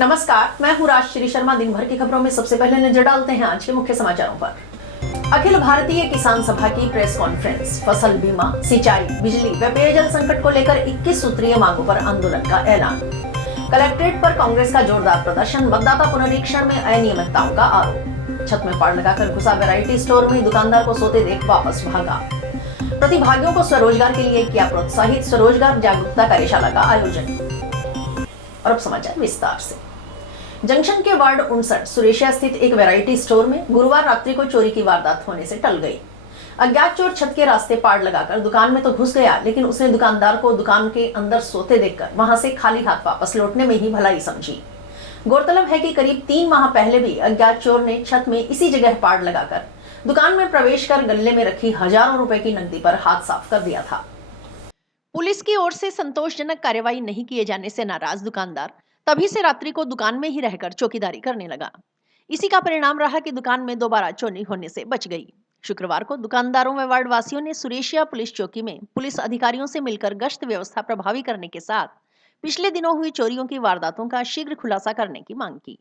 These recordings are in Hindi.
नमस्कार, मैं हूँ राजश्री शर्मा। दिन भर की खबरों में सबसे पहले नजर डालते हैं आज के मुख्य समाचारों पर। अखिल भारतीय किसान सभा की प्रेस कॉन्फ्रेंस। फसल बीमा, सिंचाई, बिजली व पेयजल संकट को लेकर 21 सूत्रीय मांगों पर आंदोलन का ऐलान। कलेक्ट्रेट पर कांग्रेस का जोरदार प्रदर्शन। मतदाता पुनरीक्षण में अनियमितताओं का आरोप। छत में पाड़ लगाकर घुसा वैरायटी स्टोर में दुकानदार को सोते देख वापस भागा। प्रतिभागियों को स्वरोजगार के लिए किया प्रोत्साहित। स्वरोजगार जागरूकता कार्यशाला का आयोजन। और अब समाचार विस्तार से। जंक्शन के वार्ड 59 सुरेशिया स्थित एक वैरायटी स्टोर में गुरुवार रात्रि को चोरी की वारदात होने से टल गई। अज्ञात चोर छत के रास्ते पाड़ लगाकर दुकान में तो घुस गया, लेकिन उसने दुकानदार को दुकान के अंदर सोते देखकर वहां से खाली हाथ वापस लौटने में ही भलाई समझी। गौरतलब है कि करीब 3 माह पहले भी अज्ञात चोर ने छत में इसी जगह पाड़ लगाकर दुकान में प्रवेश कर गल्ले में रखी हजारों रुपए की नकदी पर हाथ साफ कर दिया था। पुलिस की ओर से संतोषजनक कार्रवाई नहीं किए जाने से नाराज दुकानदार तभी से रात्रि को दुकान में ही रहकर चौकीदारी करने लगा। इसी का परिणाम रहा कि दुकान में दोबारा चोरी होने से बच गई। शुक्रवार को दुकानदारों व वार्ड वासियों ने सुरेशिया पुलिस चौकी में पुलिस अधिकारियों से मिलकर गश्त व्यवस्था प्रभावी करने के साथ पिछले दिनों हुई चोरियों की वारदातों का शीघ्र खुलासा करने की मांग की।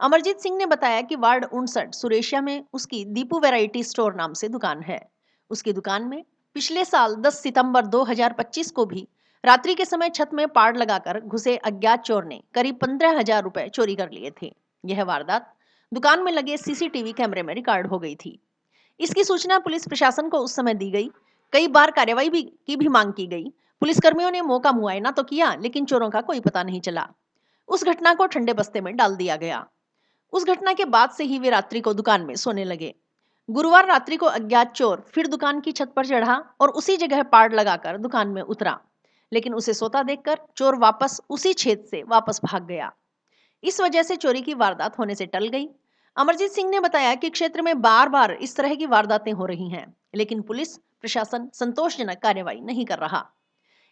अमरजीत सिंह ने बताया कि वार्ड 59 सुरेशिया में उसकी दीपू वैरायटी स्टोर नाम से दुकान है। उसकी दुकान में पिछले साल 10 सितंबर 2025 को भी रात्रि के समय छत में पाड़ लगाकर घुसे अज्ञात चोर ने करीब 15,000 रुपए चोरी कर लिए थे। यह वारदात दुकान में लगे सीसीटीवी कैमरे में रिकॉर्ड हो गई थी। इसकी सूचना पुलिस प्रशासन को उस समय दी गई। कई बार कार्रवाई की भी मांग की गई। पुलिसकर्मियों ने मौका मुआयना तो किया, लेकिन चोरों का कोई पता नहीं चला। उस घटना को ठंडे बस्ते में डाल दिया गया। उस घटना के बाद से ही वे रात्रि को दुकान में सोने लगे। गुरुवार रात्रि को अज्ञात चोर फिर दुकान की छत पर चढ़ा और उसी जगह पाड़ लगाकर दुकान में उतरा, लेकिन उसे सोता देखकर चोर वापस उसी छेद से वापस भाग गया। इस वजह से चोरी की वारदात होने से टल गई। अमरजीत सिंह ने बताया कि क्षेत्र में बार बार इस तरह की वारदातें हो रही हैं, लेकिन पुलिस प्रशासन संतोषजनक कार्रवाई नहीं कर रहा।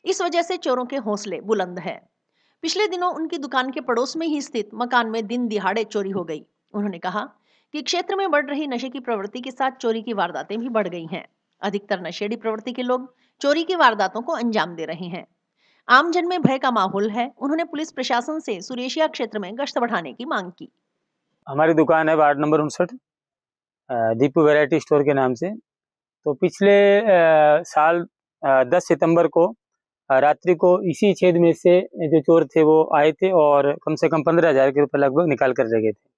इस वजह से चोरों के हौसले बुलंद है। पिछले दिनों उनकी दुकान के पड़ोस में ही स्थित मकान में दिन दिहाड़े चोरी हो गई। उन्होंने कहा कि क्षेत्र में बढ़ रही नशे की प्रवृत्ति के साथ चोरी की वारदातें भी बढ़ गई हैं। अधिकतर नशेड़ी प्रवृत्ति के लोग चोरी की वारदातों को अंजाम दे रहे हैं। आमजन में भय का माहौल है। उन्होंने पुलिस प्रशासन से सुरेशिया क्षेत्र में गश्त बढ़ाने की मांग की। हमारी दुकान है ward number 59 Deepu variety store के नाम से। तो पिछले साल 10 सितंबर को रात्रि को इसी छेद में से जो चोर थे वो आए थे और कम से कम 15,000 के रुपए लगभग निकाल कर ले गए थे,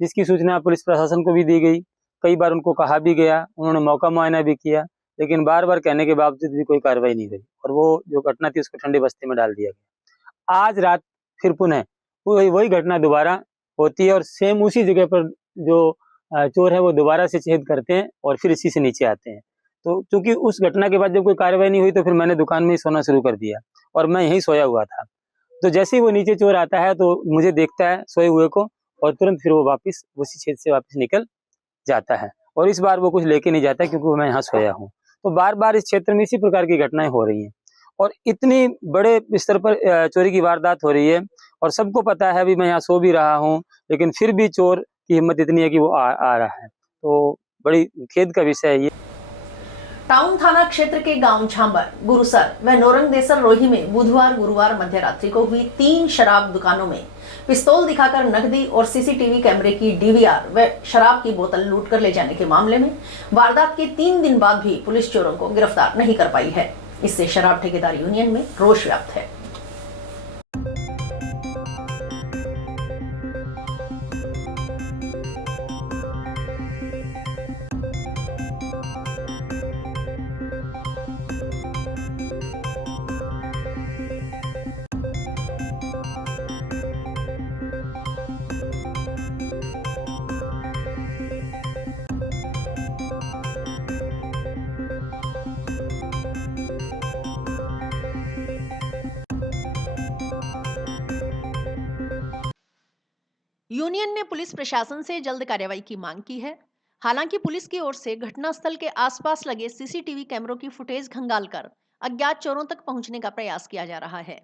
जिसकी सूचना पुलिस प्रशासन को भी दी गई। कई बार उनको कहा भी गया, उन्होंने मौका मुआयना भी किया, लेकिन बार बार कहने के बावजूद भी कोई कार्रवाई नहीं हुई और वो जो घटना थी उसको ठंडे बस्ते में डाल दिया गया। आज रात फिर पुनः वही घटना दोबारा होती है और सेम उसी जगह पर जो चोर है वो दोबारा से छेद करते हैं और फिर इसी से नीचे आते हैं। तो चूंकि उस घटना के बाद जब कोई कार्रवाई नहीं हुई तो फिर मैंने दुकान में ही सोना शुरू कर दिया और मैं यहीं सोया हुआ था। तो जैसे ही वो नीचे चोर आता है तो मुझे देखता है सोए हुए को और तुरंत फिर वो वापस उसी छेद से वापस निकल जाता है और इस बार वो कुछ लेके नहीं जाता क्योंकि मैं यहाँ सोया हूँ। तो बार बार इस क्षेत्र में इसी प्रकार की घटनाएं हो रही हैं और इतनी बड़े स्तर पर चोरी की वारदात हो रही है और सबको पता है अभी मैं यहाँ सो भी रहा हूँ, लेकिन फिर भी चोर की हिम्मत इतनी है कि वो आ रहा है। तो बड़ी खेद का विषय है ये। टाउन थाना क्षेत्र के गांव झांबर, गुरुसर व नौरंगदेसर रोही में बुधवार गुरुवार मध्यरात्रि को हुई 3 शराब दुकानों में पिस्तौल दिखाकर नकदी और सीसीटीवी कैमरे की डीवीआर व शराब की बोतल लूट कर ले जाने के मामले में वारदात के 3 दिन बाद भी पुलिस चोरों को गिरफ्तार नहीं कर पाई है। इससे शराब ठेकेदार यूनियन में रोष व्याप्त है। यूनियन ने पुलिस प्रशासन से जल्द कार्रवाई की मांग की है। हालांकि पुलिस की ओर से घटनास्थल के आसपास लगे सीसीटीवी कैमरों की फुटेज खंगालकर अज्ञात चोरों तक पहुंचने का प्रयास किया जा रहा है।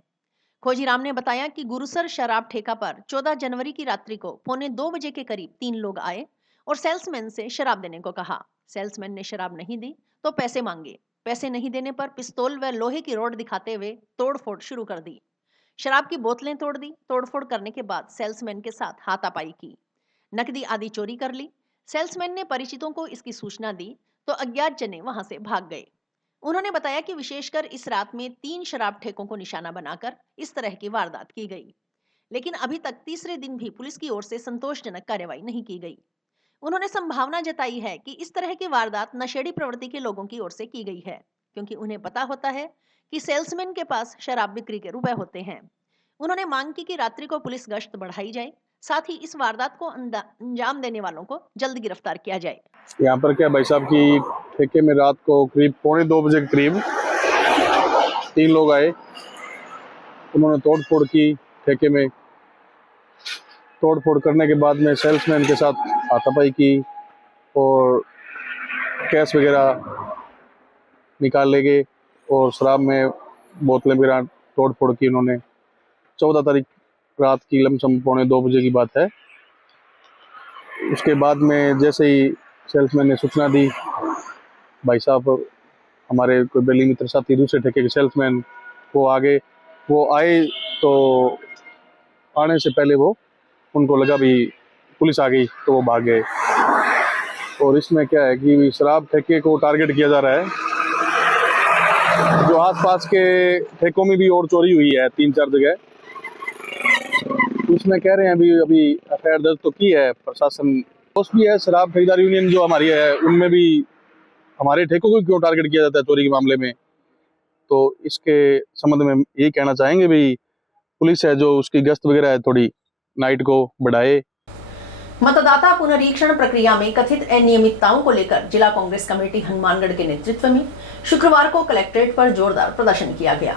खोजीराम ने बताया कि गुरुसर शराब ठेका पर 14 जनवरी की रात्रि को 1:45 बजे के करीब 3 लोग आए और सेल्समैन से शराब देने को कहा। सेल्समैन ने शराब नहीं दी तो पैसे मांगे। पैसे नहीं देने पर पिस्तौल व लोहे की रॉड दिखाते हुए तोड़फोड़ शुरू कर दी। शराब की बोतलें तोड़ दी। तोड़फोड़ करने के बाद सेल्समैन के साथ हाथापाई की, नकदी आदि चोरी कर ली। सेल्समैन ने परिचितों को इसकी सूचना दी तो अज्ञात जने वहां से भाग गए। उन्होंने बताया कि विशेषकर इस रात में 3 शराब ठेकों को निशाना बनाकर इस तरह की वारदात की गई, लेकिन अभी तक तीसरे दिन भी पुलिस की ओर से संतोषजनक कार्रवाई नहीं की गई। उन्होंने संभावना जताई है कि इस तरह की वारदात नशेड़ी प्रवृत्ति के लोगों की ओर से की गई है, क्योंकि उन्हें पता होता है कि सेल्समैन के पास शराब बिक्री के रुपए होते हैं। उन्होंने मांग की कि रात्रि को पुलिस गश्त बढ़ाई जाए, साथ ही इस वारदात को अंजाम देने वालों को जल्द गिरफ्तार किया जाए। यहाँ पर क्या भाई साहब की ठेके में रात को करीब 1:45 के करीब 3 लोग आए। उन्होंने तोड़फोड़ की। ठेके में तोड़फोड़ करने के बाद में सेल्समैन के साथ हाथापाई की और कैश वगैरह निकाल ले गए और शराब में बोतलें वगैरह तोड़फोड़ की उन्होंने। 14 तारीख रात की लमसम 1:45 की बात है। उसके बाद में जैसे ही सेल्समैन ने सूचना दी, भाई साहब हमारे कोई बेली मित्र साथी दूसरे ठेके के सेल्समैन वो आगे वो आए, तो आने से पहले वो उनको लगा भी पुलिस आ गई तो वो भाग गए। और इसमें क्या है कि शराब ठेके को टारगेट किया जा रहा है। जो आसपास के ठेकों में भी और चोरी हुई है 3-4 जगह। उसमें कह रहे हैं अभी एफआईआर दर्ज तो की है प्रशासन। दोस्त भी है शराब खरीदारी यूनियन जो हमारी है, उनमें भी हमारे ठेकों को क्यों टारगेट किया जाता है चोरी के मामले में। तो इसके संबंध में यही कहना चाहेंगे भाई पुलिस है जो उसकी गश्त वगैरह है थोड़ी नाइट को बढ़ाए। मतदाता पुनरीक्षण प्रक्रिया में कथित अनियमितताओं को लेकर जिला कांग्रेस कमेटी हनुमानगढ़ के नेतृत्व में शुक्रवार को कलेक्ट्रेट पर जोरदार प्रदर्शन किया गया।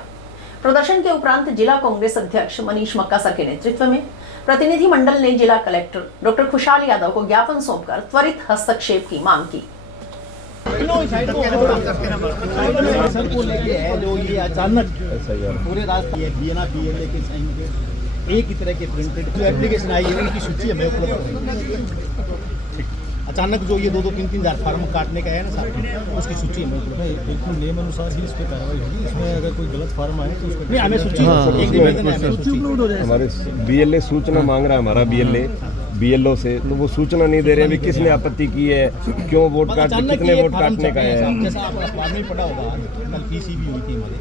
प्रदर्शन के उपरांत जिला कांग्रेस अध्यक्ष मनीष मक्कासर के नेतृत्व में प्रतिनिधि मंडल ने जिला कलेक्टर डॉक्टर खुशहाल यादव को ज्ञापन सौंपकर त्वरित हस्तक्षेप की मांग की। को लेके है जो ये अचानक पूरे रास्ते BLA के साइन पे एक ही तरह के प्रिंटेड जो एप्लीकेशन आई है उनकी सूची हमें उपलब्ध। अचानक जो ये 2-2, 3-3 हज़ार फार्म काटने का है ना साहब, उसकी सूची हमें बिल्कुल नियम अनुसार ही इस पे कार्रवाई होगी। इसमें अगर कोई गलत फार्म आए तो उसको नहीं हमें सूची एक निवेदन है हमारे BLA सूचना मांग रहा है हमारा BLO से, तो वो सूचना नहीं दे रहे अभी किसने आपत्ति की है, क्यों वोट काटने कितने वोट काटने का है। जैसा आप अखबार में पढ़ा होगा कल PC भी हुई थी हमारे,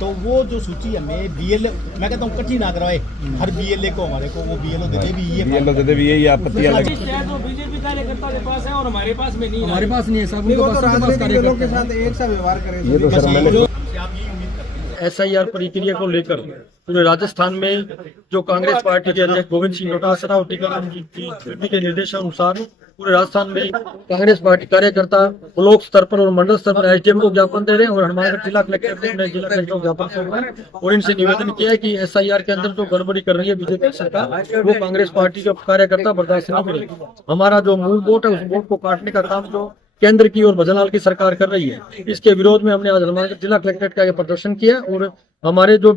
तो वो जो सूची हमें BLA मैं कहता हूँ इकट्ठी ना करवाए, हर BLA को हमारे को वो BLO दे दे भी ये BLO दे दे भी यही आपत्तियां लगी। बीजेपी कार्यकर्ता के पास है और हमारे पास में नहीं है। हमारे पास नहीं है सब उनके पास राजनीतिक दलों के साथ एक सा व्यवहार करें। ये तो सर मैंने SIR प्रक्रिया को लेकर पूरे राजस्थान में जो कांग्रेस पार्टी के अध्यक्ष गोविंद सिंह डोटासरा और टीकाराम जी के निर्देशानुसार पूरे राजस्थान में कांग्रेस पार्टी कार्यकर्ता ब्लॉक स्तर पर और मंडल स्तर पर SDM को ज्ञापन दे रहे हैं और हनुमानगढ़ जिला कलेक्टर ने जिला कलेक्टर को ज्ञापन सौंपा है और इनसे निवेदन किया है कि SIR के अंदर जो गड़बड़ी कर रही है बीजेपी सरकार, वो कांग्रेस पार्टी के कार्यकर्ता बर्दाश्त नहीं करेगी। हमारा जो मूल वोट है उस वोट को काटने का काम जो केंद्र की और भजनलाल की सरकार कर रही है, इसके विरोध में हमने आज हनुमानगढ़ जिला कलेक्ट्रेट का प्रदर्शन किया और हमारे जो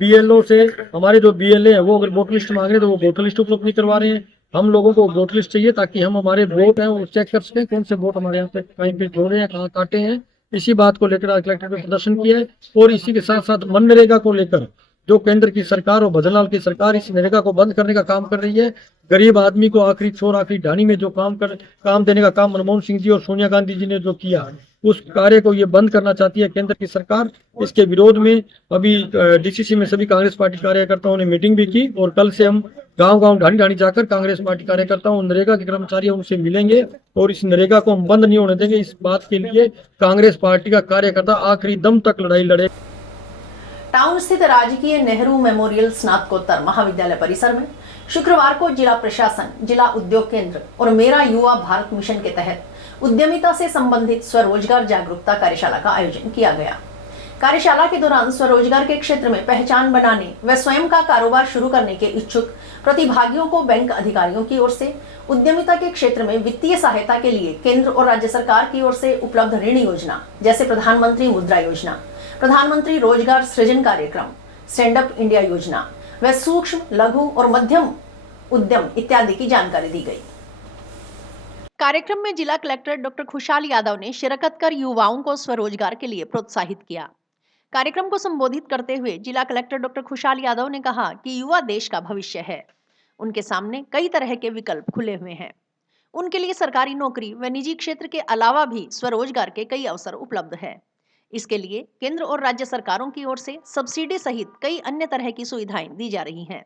BLO से हमारे जो BLA है वो अगर वोट लिस्ट मांग रहे हैं तो वो वोटर लिस्ट उपलब्ध नहीं करवा रहे हैं। हम लोगों को वोट लिस्ट चाहिए ताकि हम हमारे वोट हैं वो चेक कर सकें कौन से वोट हमारे यहाँ पे कहीं पे जोड़े हैं, कहाँ काटे हैं। इसी बात को लेकर आज कलेक्ट्रेट में प्रदर्शन किया है और इसी के साथ साथ मनरेगा को लेकर जो केंद्र की सरकार और भजनलाल की सरकार इस नरेगा को बंद करने का काम कर रही है। गरीब आदमी को आखिरी छोर आखिरी ढाणी में जो काम देने का काम मनमोहन सिंह जी और सोनिया गांधी जी ने जो किया, उस कार्य को ये बंद करना चाहती है केंद्र की सरकार। इसके विरोध में अभी DCC में सभी कांग्रेस पार्टी कार्यकर्ताओं ने मीटिंग भी की और कल से हम गांव-गांव ढाणी जाकर कांग्रेस पार्टी कार्यकर्ताओं नरेगा के कर्मचारी उनसे मिलेंगे और इस नरेगा को हम बंद नहीं होने देंगे। इस बात के लिए कांग्रेस पार्टी का कार्यकर्ता आखिरी दम तक लड़ाई लड़े। टाउन स्थित राजकीय नेहरू मेमोरियल स्नातकोत्तर महाविद्यालय परिसर में शुक्रवार को जिला प्रशासन, जिला उद्योग केंद्र और मेरा युवा भारत मिशन के तहत उद्यमिता से संबंधित स्वरोजगार जागरूकता कार्यशाला का आयोजन किया गया। कार्यशाला के दौरान स्वरोजगार के क्षेत्र में पहचान बनाने व स्वयं का कारोबार शुरू करने के इच्छुक प्रतिभागियों को बैंक अधिकारियों की ओर से उद्यमिता के क्षेत्र में वित्तीय सहायता के लिए केंद्र और राज्य सरकार की ओर से उपलब्ध ऋण योजना जैसे प्रधानमंत्री मुद्रा योजना, प्रधानमंत्री रोजगार सृजन कार्यक्रम, स्टैंड अप इंडिया योजना व सूक्ष्म, लघु और मध्यम उद्यम इत्यादि की जानकारी दी गई। कार्यक्रम में जिला कलेक्टर डॉक्टर खुशहाल यादव ने शिरकत कर युवाओं को स्वरोजगार के लिए प्रोत्साहित किया। कार्यक्रम को संबोधित करते हुए जिला कलेक्टर डॉक्टर खुशहाल यादव ने कहा कि युवा देश का भविष्य है। उनके सामने कई तरह के विकल्प खुले हुए हैं। उनके लिए सरकारी नौकरी व निजी क्षेत्र के अलावा भी स्वरोजगार के कई अवसर उपलब्ध है। इसके लिए केंद्र और राज्य सरकारों की ओर से सब्सिडी सहित कई अन्य तरह की सुविधाएं दी जा रही हैं।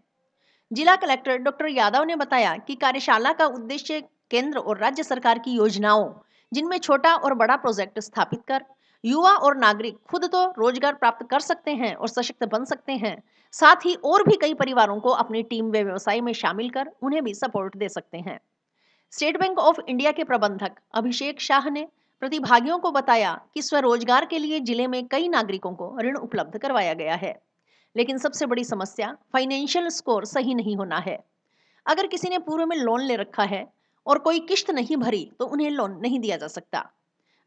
जिला कलेक्टर डॉक्टर यादव ने बताया कि कार्यशाला का उद्देश्य केंद्र और राज्य सरकार की योजनाओं, जिनमें छोटा और बड़ा प्रोजेक्ट स्थापित कर युवा और नागरिक खुद तो रोजगार प्राप्त कर सकते हैं और सशक्त बन सकते हैं, साथ ही और भी कई परिवारों को अपनी टीम व व्यवसाय में शामिल कर उन्हें भी सपोर्ट दे सकते हैं। स्टेट बैंक ऑफ इंडिया के प्रबंधक अभिषेक शाह ने प्रतिभागियों को बताया कि स्वरोजगार के लिए जिले में कई नागरिकों को ऋण उपलब्ध करवाया गया है, लेकिन सबसे बड़ी समस्या फाइनेंशियल स्कोर सही नहीं होना है। अगर किसी ने पूर्व में लोन ले रखा है और कोई किश्त नहीं भरी तो उन्हें लोन नहीं दिया जा सकता।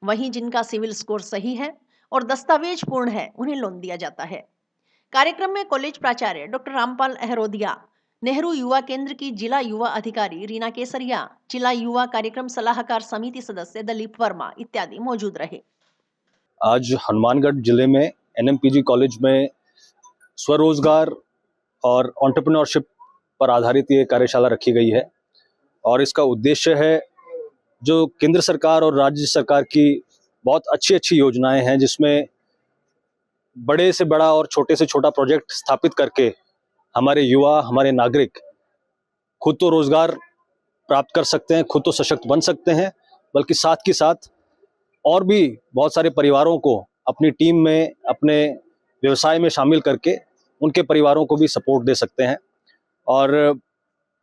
वहीं जिनका सिविल स्कोर सही है और दस्तावेज पूर्ण है, उन्हें लोन दिया जाता है। कार्यक्रम में कॉलेज प्राचार्य डॉक्टर रामपाल अहरोदिया, नेहरू युवा केंद्र की जिला युवा अधिकारी रीना केसरिया, जिला युवा कार्यक्रम सलाहकार समिति सदस्य दलीप वर्मा इत्यादि मौजूद रहे। आज हनुमानगढ़ जिले में एनएमपीजी कॉलेज में स्वरोजगार और एंटरप्रेन्योरशिप पर आधारित ये कार्यशाला रखी गई है और इसका उद्देश्य है जो केंद्र सरकार और राज्य सरकार की बहुत अच्छी अच्छी योजनाएं हैं, जिसमें बड़े से बड़ा और छोटे से छोटा प्रोजेक्ट स्थापित करके हमारे युवा, हमारे नागरिक खुद तो रोजगार प्राप्त कर सकते हैं, खुद तो सशक्त बन सकते हैं, बल्कि साथ के साथ और भी बहुत सारे परिवारों को अपनी टीम में, अपने व्यवसाय में शामिल करके उनके परिवारों को भी सपोर्ट दे सकते हैं। और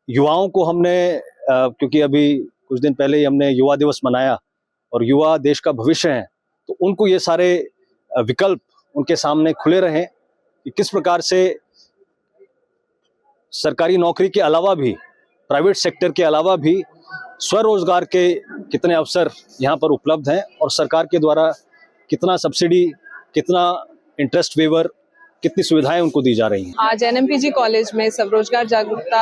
युवाओं को हमने क्योंकि अभी कुछ दिन पहले ही हमने युवा दिवस मनाया और युवा देश का भविष्य है, तो उनको ये सारे विकल्प उनके सामने खुले रहें कि किस प्रकार से सरकारी नौकरी के अलावा भी, प्राइवेट सेक्टर के अलावा भी स्वरोजगार के कितने अवसर यहाँ पर उपलब्ध हैं और सरकार के द्वारा कितना सब्सिडी, कितना इंटरेस्ट वेवर, कितनी सुविधाएं उनको दी जा रही हैं। आज एनएमपीजी कॉलेज में स्वरोजगार जागरूकता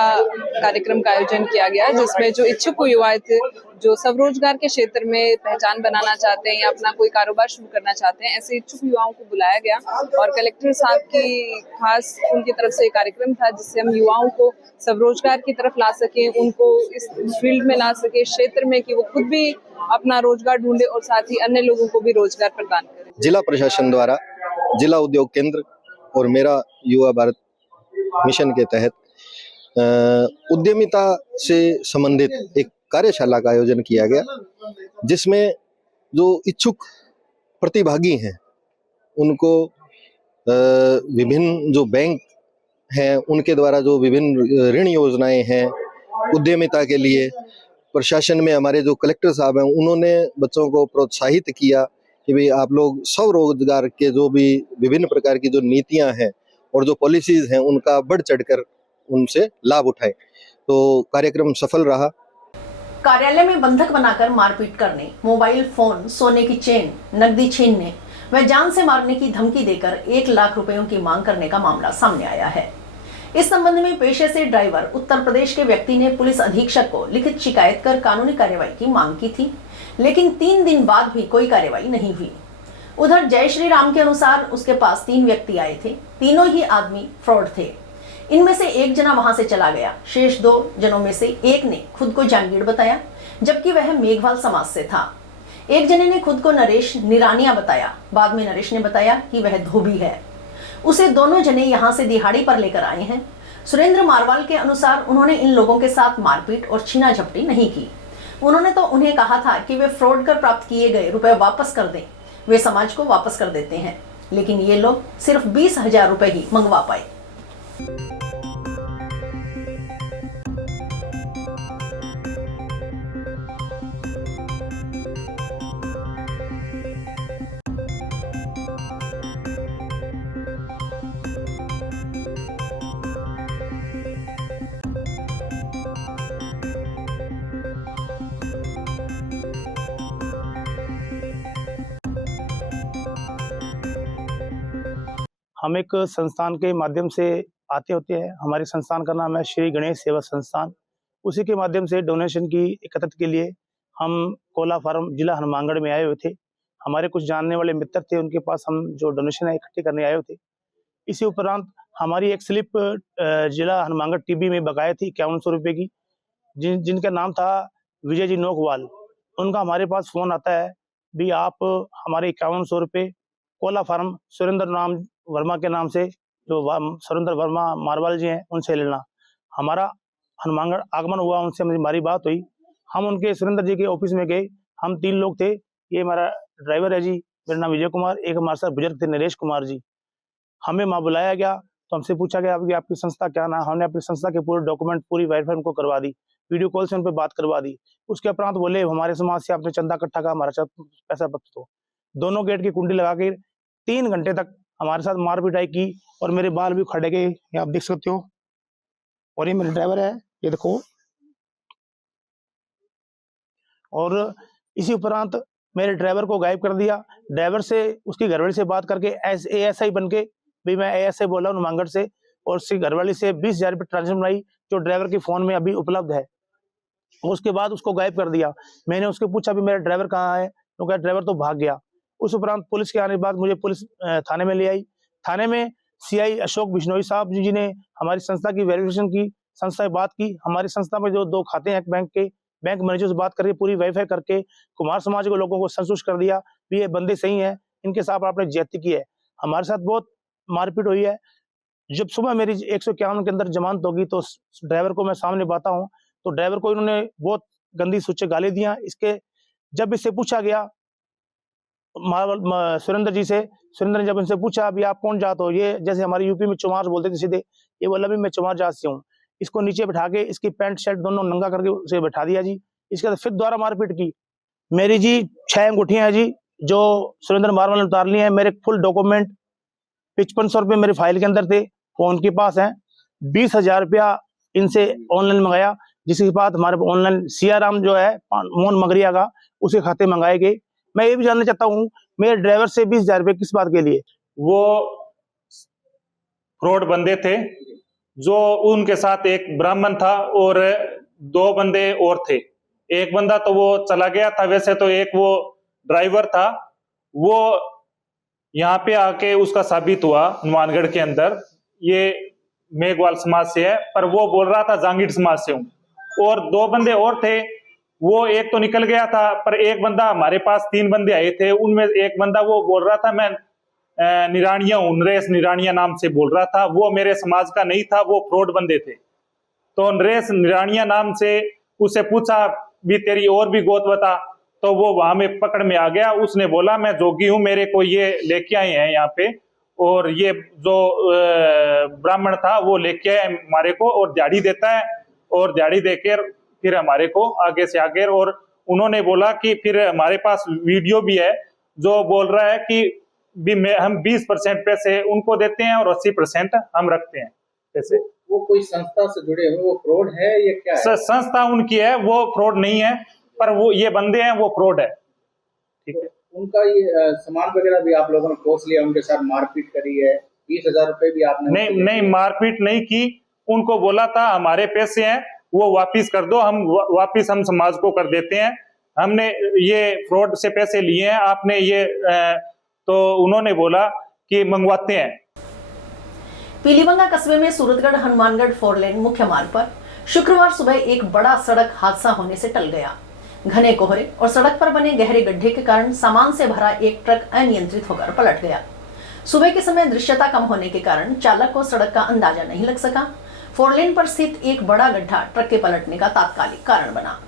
कार्यक्रम का आयोजन किया गया, जिसमें जो इच्छुक युवा थे, जो स्वरोजगार के क्षेत्र में पहचान बनाना चाहते हैं या अपना कोई कारोबार शुरू करना चाहते हैं, ऐसे इच्छुक युवाओं को बुलाया गया और कलेक्टर साहब की खास उनकी तरफ से कार्यक्रम था जिससे हम युवाओं को स्वरोजगार की तरफ ला सकें, उनको इस फील्ड में ला सके क्षेत्र में कि वो खुद भी अपना रोजगार ढूंढे और साथ ही अन्य लोगों को भी रोजगार प्रदान करें। जिला प्रशासन द्वारा जिला उद्योग केंद्र और मेरा युवा भारत मिशन के तहत उद्यमिता से संबंधित एक कार्यशाला का आयोजन किया गया, जिसमें जो इच्छुक प्रतिभागी हैं उनको विभिन्न जो बैंक हैं उनके द्वारा जो विभिन्न ऋण योजनाएं हैं उद्यमिता के लिए, प्रशासन में हमारे जो कलेक्टर साहब हैं उन्होंने बच्चों को प्रोत्साहित किया कि भाई आप लोग स्वरोजगार के जो भी विभिन्न प्रकार की जो नीतियां हैं और जो पॉलिसीज हैं उनका बढ़ चढ़कर उनसे लाभ उठाए। तो कार्यक्रम सफल रहा। कार्यालय में बंधक बनाकर मारपीट करने, मोबाइल फोन, सोने की चेन, नकदी छीनने व जान से मारने की धमकी देकर 1 लाख रुपयों की मांग करने का मामला सामने आया है। इस संबंध में पेशे से ड्राइवर उत्तर प्रदेश के व्यक्ति ने पुलिस अधीक्षक को लिखित शिकायत कर कानूनी कार्यवाही की मांग की थी, लेकिन 3 दिन बाद भी कोई कार्यवाही नहीं हुई। उधर जय श्री राम के अनुसार उसके पास 3 व्यक्ति आए थे, तीनों ही आदमी फ्रॉड थे। इनमें से एक जना वहां से चला गया। शेष 2 जनों में से एक ने खुद को जांगीड़ बताया, जबकि वह मेघवाल समाज से था। एक जने ने खुद को नरेश निरानिया बताया। बाद में नरेश ने बताया कि वह धोबी है। उसे दोनों जने यहाँ से दिहाड़ी पर लेकर आए हैं। सुरेंद्र मारवाल के अनुसार उन्होंने इन लोगों के साथ मारपीट और छीना झपटी नहीं की। उन्होंने तो उन्हें कहा था कि वे फ्रॉड कर प्राप्त किए गए रुपए वापस कर दें, वे समाज को वापस कर देते हैं, लेकिन ये लोग सिर्फ 20,000 रुपए ही मंगवा पाए। हम एक संस्थान के माध्यम से आते होते हैं। हमारे संस्थान का नाम है श्री गणेश सेवा संस्थान। उसी के माध्यम से डोनेशन की एकत्रित के लिए हम कोला फार्म जिला हनुमानगढ़ में आए हुए थे। हमारे कुछ जानने वाले मित्र थे, उनके पास हम जो डोनेशन है इकट्ठी करने आए थे। इसी उपरांत हमारी एक स्लिप जिला हनुमानगढ़ टीबी में बकाया थी 5100 रुपये की, जिनका नाम था विजय जी नोकवाल। उनका हमारे पास फोन आता है भी आप हमारे 5100 रुपये कोला फार्म सुरेंद्र नाम वर्मा के नाम से, जो सुरेंद्र वर्मा मारवाल जी हैं, उनसे लेना। हमारा हनुमानगढ़ आगमन हुआ, उनसे हमारी बात हुई। हम उनके सुरेंद्र जी के ऑफिस में गए। हम 3 लोग थे, ये हमारा ड्राइवर है जी, मेरा नाम विजय कुमार, एक हमारे साथ बुजुर्ग थे नरेश कुमार जी। हमें वहाँ बुलाया गया तो हमसे पूछा गया कि आपकी संस्था क्या नाम। हमने अपनी संस्था के पूरे डॉक्यूमेंट पूरी वेरीफाई उनको करवा दी, वीडियो कॉल से उन पर बात करवा दी। उसके उपरांत बोले हमारे समाज से आपने चंदा इकट्ठा का, हमारे साथ पैसा बख्श दो। दोनों गेट की कुंडी लगा के 3 घंटे तक हमारे साथ मार पिटाई की और मेरे बाल भी खड़े गए, ये आप देख सकते हो। और ये मेरे ड्राइवर है, ये देखो। और इसी उपरांत मेरे ड्राइवर को गायब कर दिया। ड्राइवर से उसकी घरवाली से बात करके ASI बन के भाई मैं ASI बोला हूँ हनुमानगढ़ से, और उसकी घरवाली से 20,000 रुपये ट्रांसफर बनाई, जो ड्राइवर के फोन में अभी उपलब्ध है। और उसके बाद उसको गायब कर दिया। मैंने उसके पूछा भी मेरा ड्राइवर कहाँ है, तो कहा ड्राइवर तो भाग गया। उस उपरांत पुलिस के आने के बाद मुझे पुलिस थाने में ले आई। थाने में CI अशोक बिश्नोई साहब जी ने हमारी संस्था की वेरिफिकेशन की, संस्था से बात की। हमारी संस्था में जो 2 खाते हैं बैंक के, बैंक मैनेजर से बात करके पूरी वेरीफाई करके कुमार समाज के लोगों को संतुष्ट कर दिया भी ये बंदे सही हैं, इनके साथ आपने ज्यादती की है। हमारे साथ बहुत मारपीट हुई है। जब सुबह मेरी 151 के अंदर जमानत होगी तो ड्राइवर को मैं सामने बाता हूँ, तो ड्राइवर को इन्होंने बहुत गंदी सूचे गाली दिया। इसके जब इससे पूछा गया सुरेंद्र जी से, सुरेंद्र ने जब इनसे पूछा अभी आप कौन जात हो, ये जैसे हमारे यूपी में चुमार बोलते थे सीधे, ये बोला भी मैं चुमार जात से हूँ। इसको नीचे बैठा के इसकी पैंट शर्ट दोनों नंगा करके उसे बैठा दिया जी। इसके बाद फिर दोबारा मारपीट की। मेरी जी 6 अंगूठियां हैं जी, जो सुरेंद्र मारवाल ने उतार ली हैं। मेरे फुल डॉक्यूमेंट 5500 रुपये मेरे फाइल के अंदर थे, वो उनके पास हैं। 20,000 रुपया इनसे ऑनलाइन मंगाया, जिसके बाद हमारे ऑनलाइन सियाराम जो है मोहन मगरिया का, उसके खाते मंगाए गए। मैं ये भी जानना चाहता हूँ मेरे ड्राइवर से 20,000 रुपये किस बात के लिए? वो फ्रॉड बंदे थे, जो उनके साथ एक ब्राह्मण था और 2 बंदे और थे। एक बंदा तो वो चला गया था, वैसे तो एक वो ड्राइवर था, वो यहाँ पे आके उसका साबित हुआ हनुमानगढ़ के अंदर ये मेघवाल समाज से है, पर वो बोल रहा था जांगीर समाज से हूँ। और 2 बंदे और थे, वो एक तो निकल गया था, पर एक बंदा हमारे पास 3 बंदे आए थे, उनमें एक बंदा वो बोल रहा था मैं निरानिया हूं, नरेश निरानिया नाम से बोल रहा था। वो मेरे समाज का नहीं था, वो फ्रॉड बंदे थे। तो नरेश निरानिया नाम से उसे पूछा भी तेरी और भी गोत बता, तो वो वहां में पकड़ में आ गया। उसने बोला मैं जोगी हूं, मेरे को ये लेके आए हैं यहाँ पे, और ये जो ब्राह्मण था वो लेके आए हमारे को और दिहाड़ी देता है, और दिहाड़ी देकर फिर हमारे को आगे से आगे। और उन्होंने बोला कि फिर हमारे पास वीडियो भी है जो बोल रहा है कि भी हम 20% पैसे उनको देते हैं और 80% हम रखते हैं पैसे। वो कोई संस्था से जुड़े हुए, वो फ्रॉड है या क्या है? संस्था उनकी है, वो फ्रॉड नहीं है, पर वो ये बंदे हैं वो फ्रॉड है। ठीक है। उनका ये सामान वगैरह भी आप लोगों ने खोस लिया, उनके साथ मारपीट करी है, 20,000 रुपए भी आपने? नहीं मारपीट नहीं की। उनको बोला था हमारे पैसे हैं वो वापिस कर दो, हम वापिस हम समाज को कर देते हैं, हमने ये फ्रॉड से पैसे लिए हैं, आपने ये तो उन्होंने बोला कि मंगवाते हैं। पीलीबंगा कस्बे में सूरतगढ़ हनुमानगढ़ 4 लेन मुख्य मार्ग पर शुक्रवार सुबह एक बड़ा सड़क हादसा होने से टल गया। घने कोहरे और सड़क पर बने गहरे गड्ढे के कारण सामान से भरा एक ट्रक अनियंत्रित होकर पलट गया। सुबह के समय दृश्यता कम होने के कारण चालक को सड़क का अंदाजा नहीं लग सका। 4 लेन पर स्थित एक बड़ा गड्ढा ट्रक के पलटने का तात्कालिक कारण बना।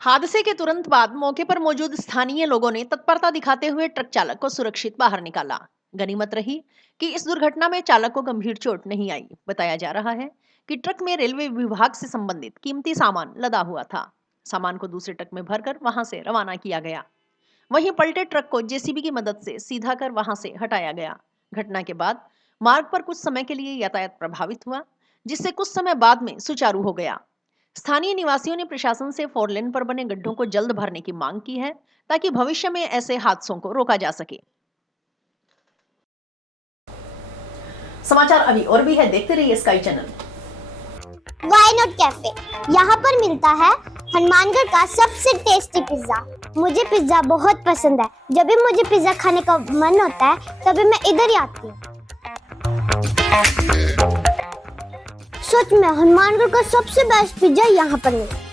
हादसे के तुरंत बाद मौके पर मौजूद स्थानीय लोगों ने तत्परता दिखाते हुए ट्रक चालक को सुरक्षित बाहर निकाला। गनीमत रही कि इस दुर्घटना में चालक को गंभीर चोट नहीं आई। बताया जा रहा है कि ट्रक में रेलवे विभाग से संबंधित कीमती सामान लदा हुआ था। सामान को दूसरे ट्रक में भरकर वहां से रवाना किया गया। वहीं पलटे ट्रक को जेसीबी की मदद से सीधा कर वहां से हटाया गया। घटना के बाद मार्ग पर कुछ समय के लिए यातायात प्रभावित हुआ, जिससे कुछ समय बाद में सुचारू हो गया। स्थानीय निवासियों ने प्रशासन से 4 लेन पर बने गड्ढों को जल्द भरने की मांग की है, ताकि भविष्य में ऐसे हादसों को रोका जा सके। समाचार अभी और भी है, देखते रहिए Sky channel. Why not cafe, यहाँ पर मिलता है हनुमानगढ़ का सबसे टेस्टी पिज्जा। मुझे पिज्जा बहुत पसंद है। जब भी मुझे पिज्जा खाने का मन होता है तभी मैं इधर ही आती हूँ। सच में हनुमानगढ़ का सबसे बेस्ट पिज्जा यहाँ पर मिला।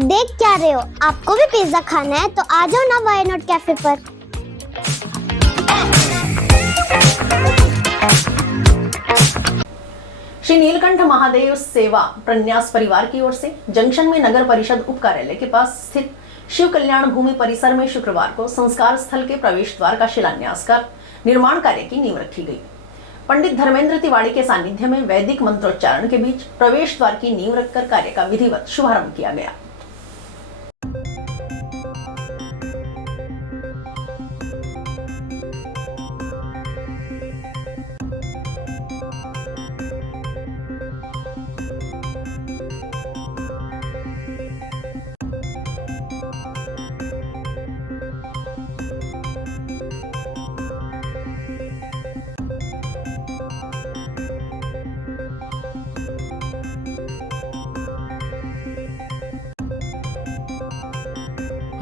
देख क्या रहे हो, आपको भी पिज्जा खाना है तो आ जाओ ना वाई नॉट कैफे पर। श्री नीलकंठ महादेव सेवा प्रन्यास परिवार की ओर से जंक्शन में नगर परिषद उप कार्यालय के पास स्थित शिव कल्याण भूमि परिसर में शुक्रवार को संस्कार स्थल के प्रवेश द्वार का शिलान्यास कर निर्माण कार्य की नींव रखी गई। पंडित धर्मेंद्र तिवारी के सानिध्य में वैदिक मंत्रोच्चारण के बीच प्रवेश द्वार की नींव रखकर कार्य का विधिवत शुभारंभ किया गया।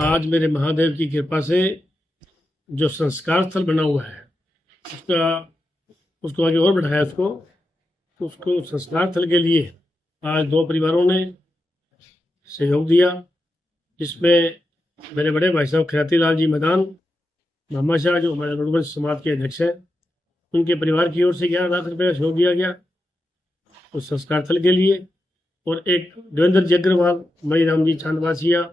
आज मेरे महादेव की कृपा से जो संस्कार स्थल बना हुआ है उसको आगे और बढ़ाया उसको संस्कार स्थल के लिए आज दो परिवारों ने सहयोग दिया, जिसमें मेरे बड़े भाई साहब खयाती लाल जी मैदान मामा शाह जो हमारे रोडवंश समाज के अध्यक्ष हैं, उनके परिवार की ओर से 11 लाख रुपये का सहयोग दिया गया उस संस्कार स्थल के लिए। और एक देवेंद्र जी अग्रवाल, मणिराम जी चांदवासिया,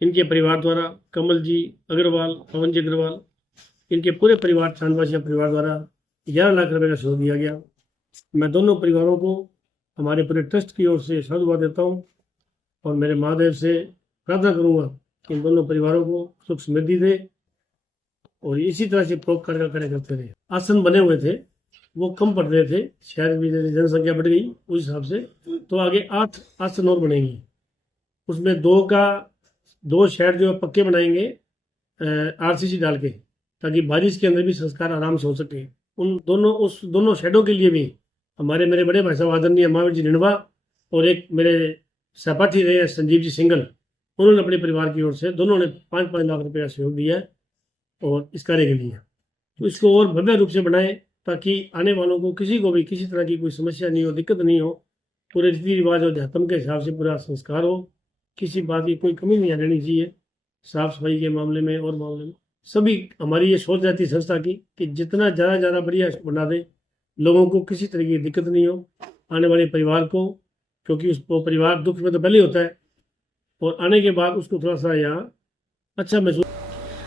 इनके परिवार द्वारा कमल जी अग्रवाल, पवन जी अग्रवाल, इनके पूरे परिवार चांदवासिया परिवार द्वारा 11 लाख रुपए का सहयोग दिया गया। मैं दोनों परिवारों को हमारे पूरे ट्रस्ट की ओर से साधुवाद देता हूँ और मेरे महादेव से प्रार्थना करूँगा कि इन दोनों परिवारों को सुख समृद्धि दे और इसी तरह से परोपकार कार्य करते रहे। आसन बने हुए थे, वो कम पड़ रहे थे, शहर में जनसंख्या बढ़ गई उस हिसाब से, तो आगे 8 आसन और बनेंगे। उसमें 2 शेड जो पक्के बनाएंगे आरसीसी डाल के, ताकि बारिश के अंदर भी संस्कार आराम से हो सके। उस दोनों शेडों के लिए भी मेरे बड़े भाई साहब आदरणीय महावीर जी निड़वा और एक मेरे सहपाठी रहे संजीव जी सिंगल, उन्होंने अपने परिवार की ओर से दोनों ने 5-5 लाख रुपये का सहयोग दिया है और इस कार्य के लिए। तो इसको और भव्य रूप से बनाएं ताकि आने वालों को किसी को भी किसी तरह की कोई समस्या नहीं हो, दिक्कत नहीं हो। पूरे रीति रिवाज और अध्यात्म के हिसाब से पूरा संस्कार हो, किसी बात की कोई कमी नहीं रहनी चाहिए। साफ सफाई के मामले में और मामले में सभी हमारी ये सोच रहती है संस्था की कि जितना ज़्यादा बढ़िया बना दे, लोगों को किसी तरह की दिक्कत नहीं हो, आने वाले परिवार को, क्योंकि वो परिवार दुख में तो पहले होता है और आने के बाद उसको थोड़ा सा यहाँ अच्छा महसूस।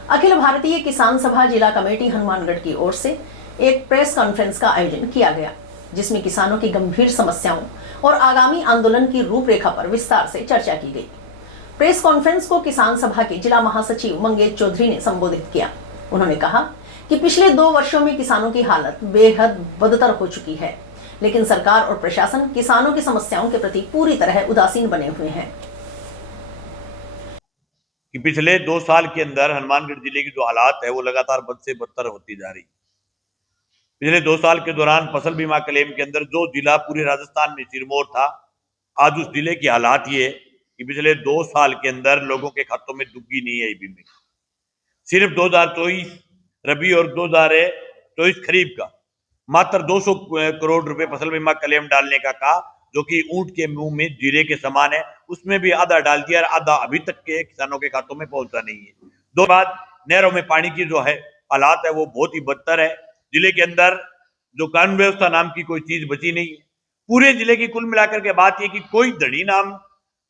अखिल भारतीय किसान सभा जिला कमेटी हनुमानगढ़ की ओर से एक प्रेस कॉन्फ्रेंस का आयोजन किया गया, जिसमें किसानों की गंभीर समस्याओं और आगामी आंदोलन की रूपरेखा पर विस्तार से चर्चा की गई। प्रेस कॉन्फ्रेंस को किसान सभा के जिला महासचिव मंगेश चौधरी ने संबोधित किया। उन्होंने कहा कि पिछले 2 वर्षों में किसानों की हालत बेहद बदतर हो चुकी है, लेकिन सरकार और प्रशासन किसानों की समस्याओं के प्रति पूरी तरह उदासीन बने हुए हैं। कि पिछले 2 साल के अंदर हनुमानगढ़ जिले की जो हालात है वो लगातार बद से बदतर होती जा रही। पिछले 2 साल के दौरान फसल बीमा क्लेम के अंदर जो जिला पूरे राजस्थान में सिरमौर था, आज उस जिले की हालात ये कि पिछले 2 साल के अंदर लोगों के खातों में दुग्गी नहीं आई बीमे। सिर्फ 2024 रबी और 2024 खरीफ का मात्र 200 करोड़ रुपए फसल बीमा क्लेम डालने का कहा, जो कि ऊंट के मुंह में जीरे के समान है। उसमें भी आधा डाल दिया और आधा अभी तक के किसानों के खातों में पहुंचा नहीं है। 2 बात, नहरों में पानी की जो है हालात है वो बहुत ही बदतर है। जिले के अंदर जो कानून व्यवस्था नाम की कोई चीज बची नहीं है। पूरे जिले की कुल मिलाकर के बात यह कि कोई धड़ी नाम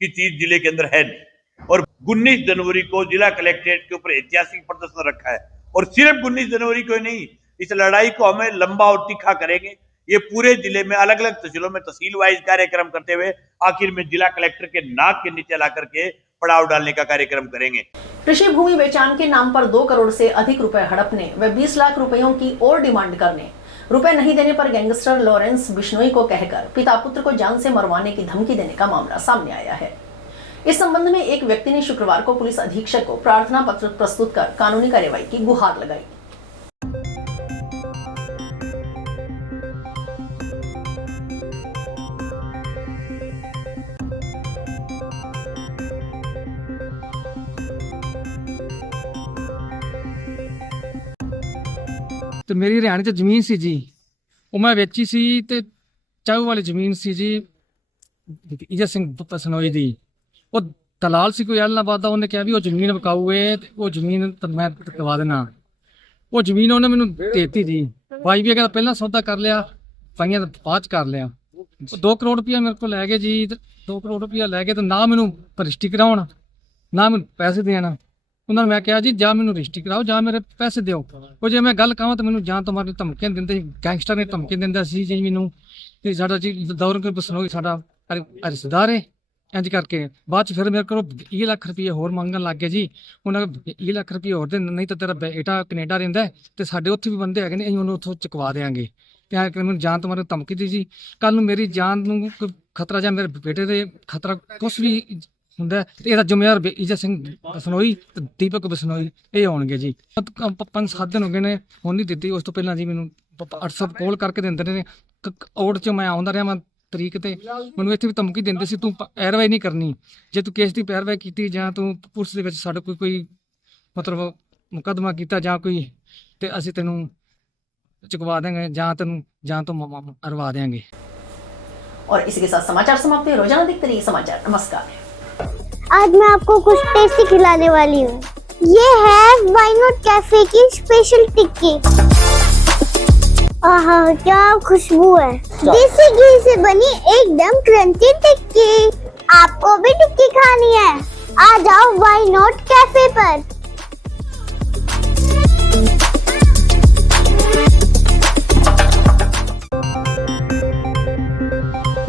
की चीज जिले के अंदर है नहीं। और 19 जनवरी को जिला कलेक्ट्रेट के ऊपर ऐतिहासिक प्रदर्शन रखा है और सिर्फ 19 जनवरी को ही नहीं, इस लड़ाई को हमें लंबा और तीखा करेंगे। ये पूरे जिले में अलग अलग तहसीलों में तहसील वाइज कार्यक्रम करते हुए आखिर में जिला कलेक्टर के नाक के नीचे ला करके पड़ाव डालने का कार्यक्रम करेंगे। कृषि भूमि बेचान के नाम पर 2 करोड़ से अधिक रुपए हड़पने व 20 लाख रुपयों की और डिमांड करने, रुपए नहीं देने पर गैंगस्टर लॉरेंस बिश्नोई को कहकर पिता पुत्र को जान से मरवाने की धमकी देने का मामला सामने आया है। इस संबंध में एक व्यक्ति ने शुक्रवार को पुलिस अधीक्षक को प्रार्थना पत्र प्रस्तुत कर कानूनी कार्रवाई की गुहार लगाई। ਤੇ ਮੇਰੀ ਹਰਿਆਣੇ 'ਚ ਜ਼ਮੀਨ ਸੀ ਜੀ, ਉਹ ਮੈਂ ਵੇਚੀ ਸੀ ਤੇ ਚਾਹੂ ਵਾਲੀ ਜ਼ਮੀਨ ਸੀ ਜੀ ਇਜਤ ਸਿੰਘ ਪਸਨੋਈ ਦੀ। ਉਹ ਦਲਾਲ ਸੀ ਕੋਈ ਐਲਨਾਬਾਦ ਦਾ, ਉਹਨੇ ਕਿਹਾ ਵੀ ਉਹ ਜ਼ਮੀਨ ਵਿਕਾਊ ਏ ਤੇ ਉਹ ਜ਼ਮੀਨ ਤਾਂ ਮੈਂ ਕਰਵਾ ਦੇਣਾ। ਉਹ ਜ਼ਮੀਨ ਉਹਨੇ ਮੈਨੂੰ ਦੇਤੀ ਜੀ। ਬਾਈ ਵੀ ਕਹਿੰਦਾ ਪਹਿਲਾਂ ਸੌਦਾ ਕਰ ਲਿਆ, ਪਾਈਆਂ ਤਾਂ ਬਾਅਦ 'ਚ ਕਰ ਲਿਆ। 2 ਕਰੋੜ ਰੁਪਇਆ ਮੇਰੇ ਕੋਲ ਲੈ ਗਏ ਜੀ। 2 ਕਰੋੜ ਰੁਪਇਆ ਲੈ ਕੇ ਤੇ ਨਾ ਮੈਨੂੰ ਰਜਿਸਟਰੀ ਕਰਾਉਣ, ਨਾ ਮੈਨੂੰ ਪੈਸੇ ਦੇਣ। ਉਹਨਾਂ ਨੂੰ ਮੈਂ ਕਿਹਾ ਜੀ ਜਾਂ ਮੈਨੂੰ ਰਜਿਸਟਰੀ ਕਰਾਓ ਜਾਂ ਮੇਰੇ ਪੈਸੇ ਦਿਓ। ਉਹ ਜੇ ਮੈਂ ਗੱਲ ਕਹਾਂ ਤਾਂ ਮੈਨੂੰ ਜਾਂ ਤੋਂ ਮਾਰਨ ਧਮਕੀਆਂ ਦਿੰਦੇ ਸੀ, ਗੈਂਗਸਟਰ ਨੇ ਧਮਕੀ ਦਿੰਦਾ ਸੀ ਜੀ ਮੈਨੂੰ ਕਿ ਸਾਡਾ ਜੀ ਦੌਰ ਕੇ ਬਸਨੋਈ ਸਾਡਾ ਰਿਸ਼ਤੇਦਾਰ ਹੈ। ਇੰਝ ਕਰਕੇ ਬਾਅਦ 'ਚ ਫਿਰ ਮੇਰੇ ਕੋਲ 20 ਲੱਖ ਰੁਪਏ ਹੋਰ ਮੰਗਣ ਲੱਗ ਗਏ ਜੀ। ਉਹਨਾਂ ਕੋਲ 20 ਲੱਖ ਰੁਪਏ ਹੋਰ ਦੇ, ਨਹੀਂ ਤਾਂ ਤੇਰਾ ਬੇਟਾ ਕੈਨੇਡਾ ਰਹਿੰਦਾ ਤੇ ਸਾਡੇ ਉੱਥੇ ਵੀ ਬੰਦੇ ਹੈਗੇ ਨੇ, ਅਸੀਂ ਉਹਨੂੰ ਉੱਥੋਂ ਚੁਕਵਾ ਦੇਵਾਂਗੇ। ਤੇ ਆ ਕੇ ਮੈਨੂੰ ਜਾਨ ਤੋਂ ਮਾਰਨ ਧਮਕੀ ਦਿੱਤੀ ਜੀ। ਕੱਲ ਨੂੰ ਮੇਰੀ ਜਾਨ ਨੂੰ ਕੋਈ ਖਤਰਾ ਜਾਂ ਮੇਰੇ ਬੇਟੇ ਦੇ ਖਤਰਾ ਕੁਛ ਵੀ ਹੁੰਦਾ ਤੇ ਇਹਦਾ ਜ਼ਿੰਮੇਵਾਰ ਇਜਤ ਸਿੰਘ ਬਸਨੋਈ ਤੇ ਦੀਪਕ ਬਸਨੋਈ ਇਹ ਹੋਣਗੇ ਜੀ। 5-7 ਦਿਨ ਹੋ ਗਏ ਨੇ, ਹੁਣ ਨਹੀਂ ਦਿੱਤੀ। ਉਸ ਤੋਂ ਪਹਿਲਾਂ ਜੀ ਮੈਨੂੰ WhatsApp ਕਾਲ ਕਰਕੇ ਦਿੰਦੇ ਨੇ। ਔੜ 'ਚ ਮੈਂ ਆਉਂਦਾ ਰਿਹਾ ਮੈਂ ਤਰੀਕ ਤੇ, ਮੈਨੂੰ ਇੱਥੇ ਵੀ ਧਮਕੀ ਦਿੰਦੇ ਸੀ ਤੂੰ ਪੈਰਵਾਈ ਨਹੀਂ ਕਰਨੀ, ਜੇ ਤੂੰ ਕੇਸ ਦੀ ਪੈਰਵਾਈ ਕੀਤੀ ਜਾਂ ਤੂੰ ਪੁਲਿਸ ਦੇ ਵਿੱਚ ਸਾਡੇ ਕੋਈ ਮਤਲਬ ਮੁਕੱਦਮਾ ਕੀਤਾ ਜਾਂ ਕੋਈ ਤੇ ਅਸੀਂ ਤੈਨੂੰ ਚੁਕਵਾ देंगे ਜਾਂ ਤੈਨੂੰ ਜਾਂ ਤੋਂ ਅਰਵਾ देंगे। और इसी के साथ समाचार समाप्त हुए। रोजाना देखते रहिए समाचार। नमस्कार। आज मैं आपको कुछ टेस्टी खिलाने वाली हूँ। ये है वाई नॉट कैफे की स्पेशल टिक्की। आहा क्या खुशबू है, देसी घी से बनी एकदम क्रंची टिक्की। आपको भी टिक्की खानी है? आ जाओ वाई नॉट कैफे पर।